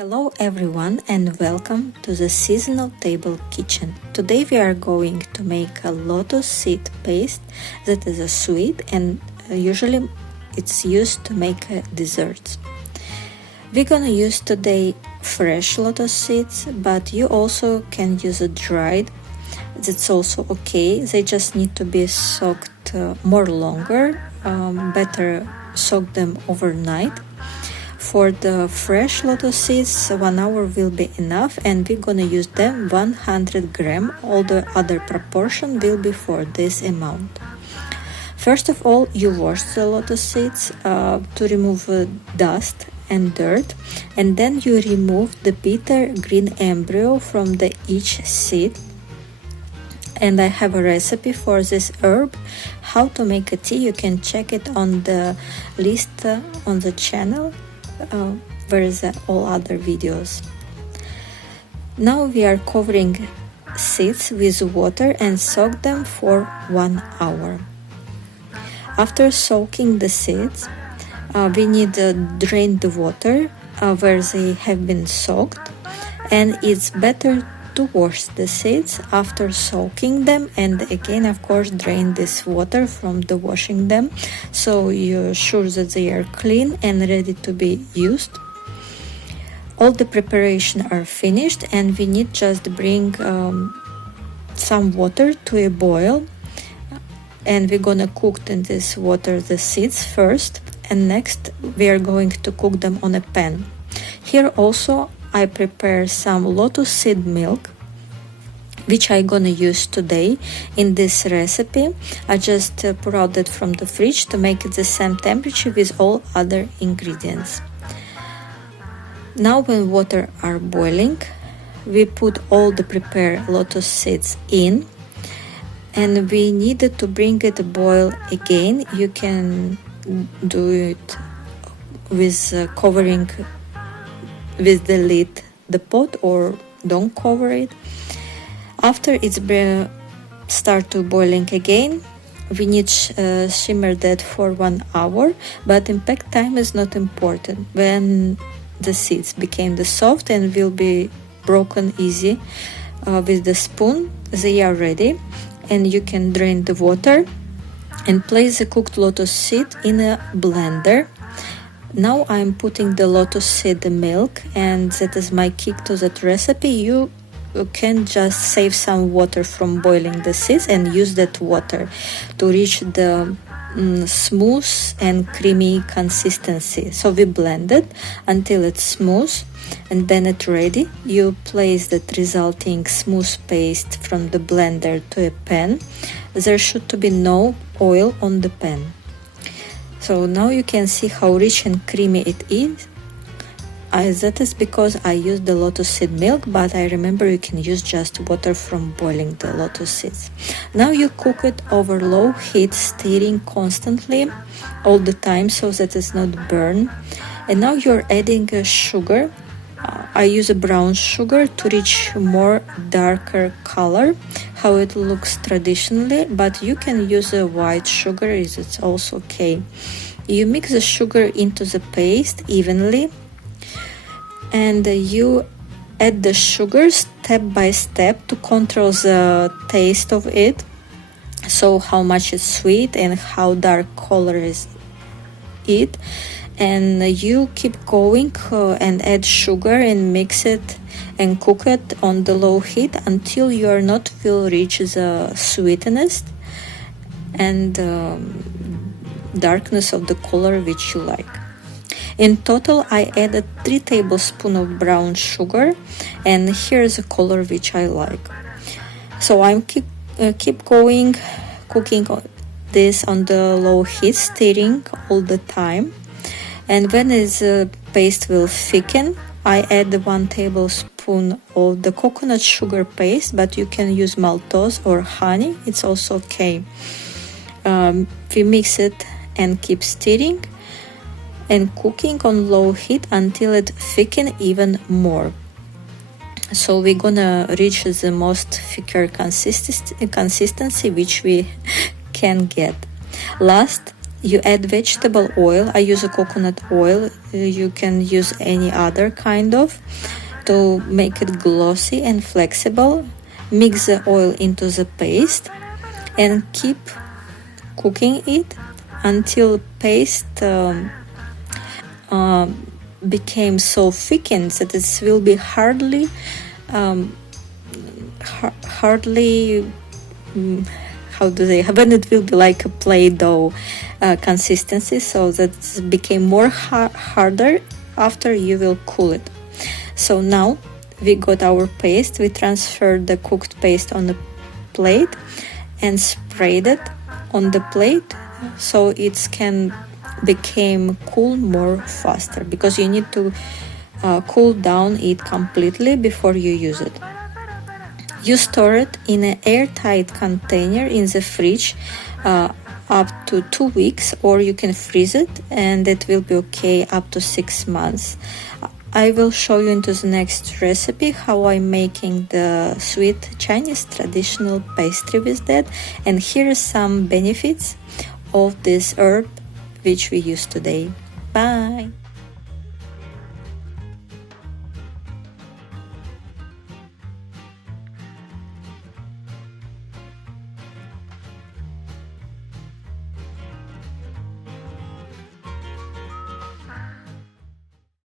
Hello everyone and welcome to the seasonal table kitchen. Today we are going to make a lotus seed paste that is a sweet and usually it's used to make desserts. We're gonna use today fresh lotus seeds, but you also can use a dried. That's also okay. They just need to be soaked more longer. Better soak them overnight. For the fresh lotus seeds, 1 hour will be enough, and we're gonna use them 100 gram. All the other proportion will be for this amount. First of all, you wash the lotus seeds to remove dust and dirt, and then you remove the bitter green embryo from each seed. And I have a recipe for this herb, how to make a tea. You can check it on the list on the channel. Where is all other videos. Now we are covering seeds with water and soak them for 1 hour. After soaking the seeds, we need to drain the water where they have been soaked, and it's better to wash the seeds after soaking them, and again of course drain this water from the washing them, so you're sure that they are clean and ready to be used. All the preparation are finished, and we need just bring some water to a boil, and we're gonna cook in this water the seeds first, and next we are going to cook them on a pan. Here also I prepare some lotus seed milk, which I'm gonna use today in this recipe. I just pour out that from the fridge to make it the same temperature with all other ingredients. Now when water are boiling, we put all the prepared lotus seeds in, and we needed to bring it to boil again. You can do it with covering with the lid the pot, or don't cover it. After it's start to boiling again, we need simmer that for 1 hour, but impact time is not important. When the seeds became the soft and will be broken easy with the spoon, they are ready, and you can drain the water and place the cooked lotus seed in a blender. Now I'm putting the lotus seed milk, and that is my kick to that recipe. You can just save some water from boiling the seeds and use that water to reach the smooth and creamy consistency. So we blend it until it's smooth, and then it's ready. You place that resulting smooth paste from the blender to a pan. There should be no oil on the pan. So now you can see how rich and creamy it is. That is because I used the lotus seed milk, but I remember you can use just water from boiling the lotus seeds. Now you cook it over low heat, stirring constantly all the time so that it's not burn. And now you're adding sugar. I use a brown sugar to reach more darker color, how it looks traditionally, but you can use a white sugar, it's also okay. You mix the sugar into the paste evenly, and you add the sugar step by step to control the taste of it, so how much it's sweet and how dark color is it. And you keep going and add sugar and mix it and cook it on the low heat until you are not will reach the sweetness and darkness of the color which you like. In total, I added 3 tablespoons of brown sugar, and here's the color which I like. So I'm keep going cooking this on the low heat, stirring all the time. And when its paste will thicken, I add 1 tablespoon of the coconut sugar paste, but you can use maltose or honey, it's also okay. We mix it and keep stirring and cooking on low heat until it thicken even more. So we're gonna reach the most thicker consistency which we can get. Last, You add vegetable oil. I use a coconut oil. You can use any other kind of, to make it glossy and flexible. Mix the oil into the paste and keep cooking it until paste became so thickened that it will be hardly how do they have, when it will be like a Play-Doh consistency, so that it became more harder after you will cool it. So now we got our paste. We transferred the cooked paste on the plate and sprayed it on the plate so it can become cool more faster, because you need to cool down it completely before you use it. You store it in an airtight container in the fridge up to 2 weeks, or you can freeze it and it will be okay up to 6 months. I will show you into the next recipe how I'm making the sweet Chinese traditional pastry with that, and here are some benefits of this herb which we use today. Bye!